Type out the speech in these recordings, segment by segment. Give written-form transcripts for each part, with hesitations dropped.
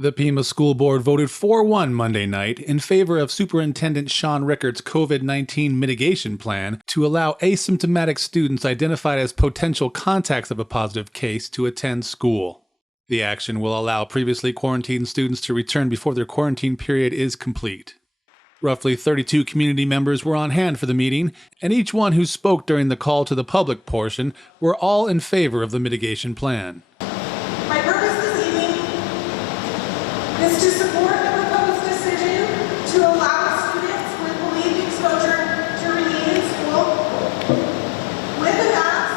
The Pima School Board voted 4-1 Monday night in favor of Superintendent Sean Rickert's COVID-19 mitigation plan to allow asymptomatic students identified as potential contacts of a positive case to attend school. The action will allow previously quarantined students to return before their quarantine period is complete. Roughly 32 community members were on hand for the meeting, and each one who spoke during the call to the public portion were all in favor of the mitigation plan. My purpose this evening is to support the proposed decision to allow students with believed exposure to remain in school with a mask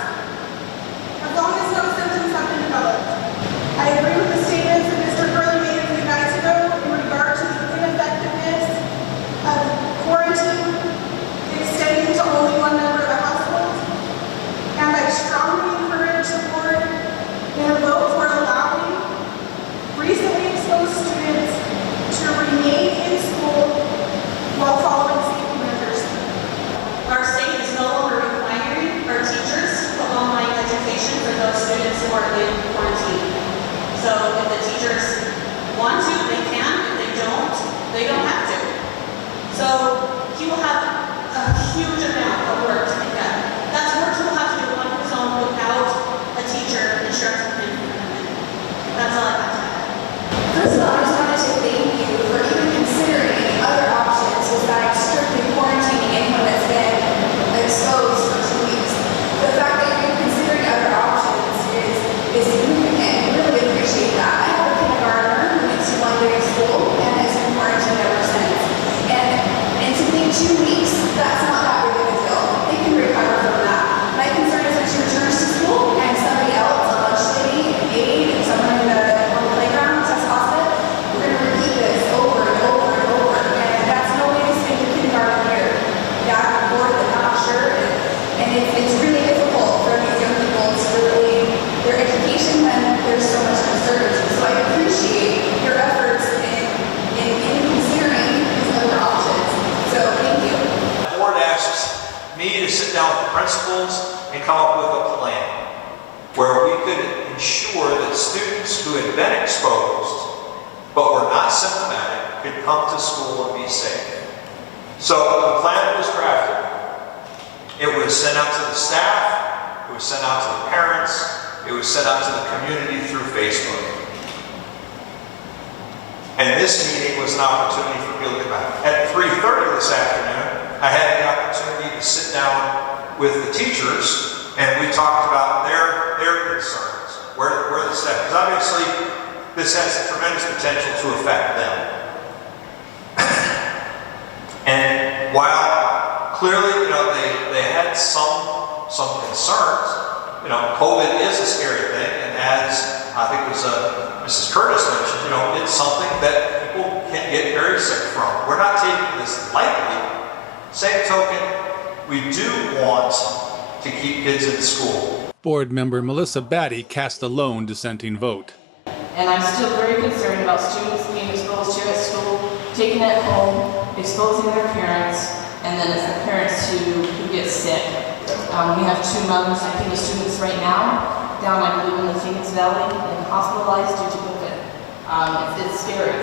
as long as no symptoms have been developed. I agree with the statements that Mr. Curley made a few nights ago in regard to the ineffectiveness of quarantine extending to only one member of the household, and I strongly encourage support in a vote for allowing recently exposed students to remain in school while following safety measures. Our state is no longer requiring our teachers for online education for those students who are in quarantine. So if the teachers want to, they can. If they don't have to. So he will have a huge amount of work to pick up. That's work he will have to do on his own without a teacher instructing him. That's all I have to add. First of all, I just wanted to thank you for even considering other options besides strictly quarantining anyone that's been exposed for 2 weeks. The fact that you're considering other options is significant. I really appreciate that. I have a kindergartner who went to one day of school and has been quarantined ever since. And to me, 2 weeks, that's not that big of a deal. They can recover from that. My concern is when she returns to school and somebody else, a lunch lady, an aide, and someone on the playground test positive, we're going to repeat this over and over and over. And that's no way to spend your kindergarten year. Back and forth and not sure. And it's really difficult for these young people to really, their education when there's so much uncertainty. So I appreciate your efforts in considering these other options. So thank you. The board asks me to sit down with the principals and come up with a plan where we could ensure that students who had been exposed but were not symptomatic could come to school and be safe. So the plan was drafted. It was sent out to the staff, it was sent out to the parents, it was sent out to the community through Facebook. And this meeting was an opportunity for me to look back. At 3:30 this afternoon, I had the opportunity to sit down with the teachers and we talked about their concerns, where the step, because obviously this has tremendous potential to affect them. And while clearly, they had some concerns, COVID is a scary thing, and as I think it was Mrs. Curtis mentioned, it's something that people can get very sick from. We're not taking this lightly. Same token, we do want to keep kids in school. Board member Melissa Batty cast a lone dissenting vote. And I'm still very concerned about students being exposed to at school, taking it home, exposing their parents, and then it's the parents who get sick. We have 2 mothers of Pima students right now, down I believe in the Phoenix Valley, and hospitalized due to COVID. It's scary.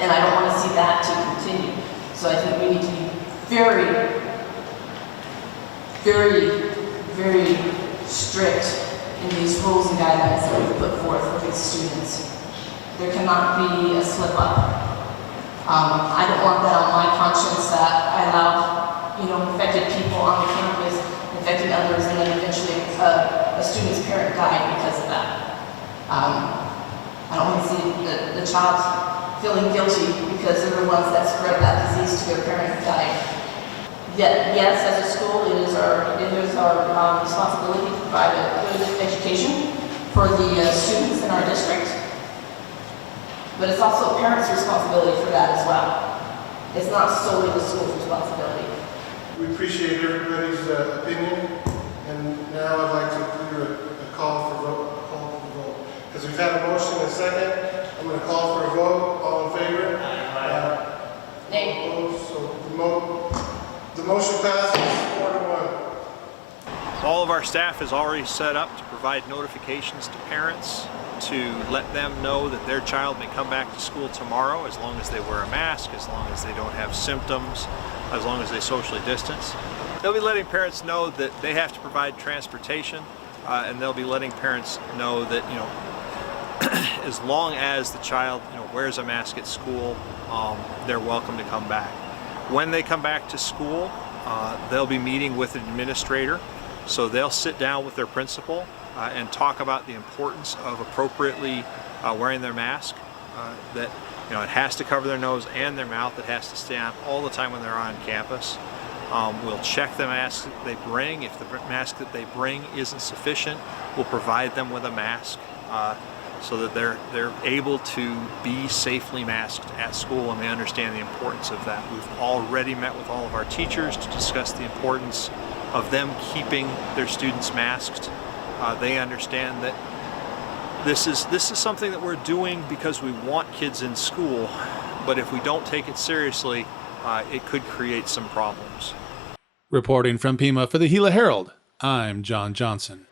And I don't want to see that to continue. So I think we need to be very, very, very strict in these rules and guidelines that we put forth for these students. There cannot be a slip up. I don't want that on my conscience that I allow, infected people on the campus, infecting others, and then eventually a student's parent died because of that. I don't want to see the child feeling guilty because they're the ones that spread that disease to their parent who died. Yet, yes, as a school, it is our responsibility to provide a good education for the students in our district. But it's also parents' responsibility for that as well. It's not solely the school's responsibility. We appreciate everybody's opinion, and now I'd like to do a call for vote. Because we've had a motion and a second, I'm going to call for a vote. All in favor? Nay. Opposed? So the motion passes 4-1. All of our our staff is already set up to provide notifications to parents to let them know that their child may come back to school tomorrow as long as they wear a mask, as long as they don't have symptoms, as long as they socially distance. They'll be letting parents know that they have to provide transportation, and they'll be letting parents know that, as long as the child, wears a mask at school, they're welcome to come back. When they come back to school, they'll be meeting with an administrator, so they'll sit down with their principal and talk about the importance of appropriately wearing their mask. That it has to cover their nose and their mouth. It has to stay on all the time when they're on campus. We'll check the masks that they bring. If the mask that they bring isn't sufficient, we'll provide them with a mask so that they're able to be safely masked at school, and they understand the importance of that. We've already met with all of our teachers to discuss the importance of them keeping their students masked. They understand that this is something that we're doing because we want kids in school, but if we don't take it seriously, it could create some problems. Reporting from Pima for the Gila Herald, I'm John Johnson.